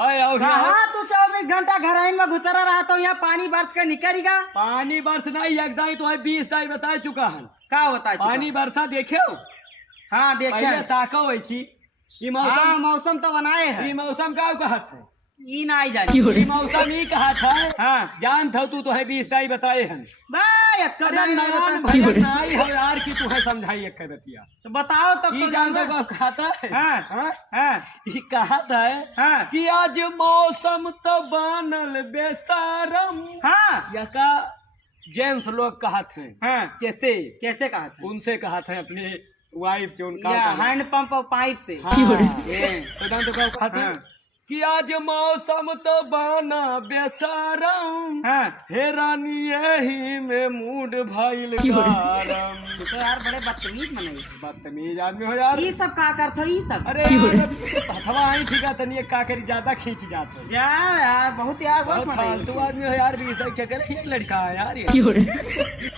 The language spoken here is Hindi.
कहाँ तू 24 घंटा घर में घुसरा रहा तो यहाँ पानी बरस के निकलेगा। पानी बरस नहीं एकदम तो है 20 तारीख बता चुका है। क्या होता है पानी बरसा देखे हो? हाँ देखे ताको वैसी ये हाँ मौसम तो बनाए है। ये मौसम का कहत है ई ना आई जानी ये मौसम ही कहा था। हाँ जान था तू तो है 20 तारीख बताए हैं। भाई नहीं नहीं हो यार की तू है समझाई एक रुपया तो बताओ तब तो जान जानबे। तो खाता है। हाँ हाँ? हाँ ये कहा था हाँ कि आज मौसम तो बनल बेसारम। हाँ या का जेंट्स लोग कहा थे। हाँ कैसे कैसे कहा था? उनसे कहा था अपने वाइफ से उनका या हैंड पंप और पाइप से। हाँ, ये, तो जान तो कहा था हाँ। कि आज मौसम तो बना बेसारम हाँ हेरानी यही में मूड भइल गरम। तो यार बड़े बदतमीज बनाई। बदतमीज आदमी हो यार। ये सब का करते हो ये सब? अरे यार हथवा आई ठीक है तनी का करी ज्यादा खींच जाते जा यार बहुत यार बस बहुत बनाई। फालतू आदमी हो यार। 20 तारीख क्या करे ये लड़का है यार ये।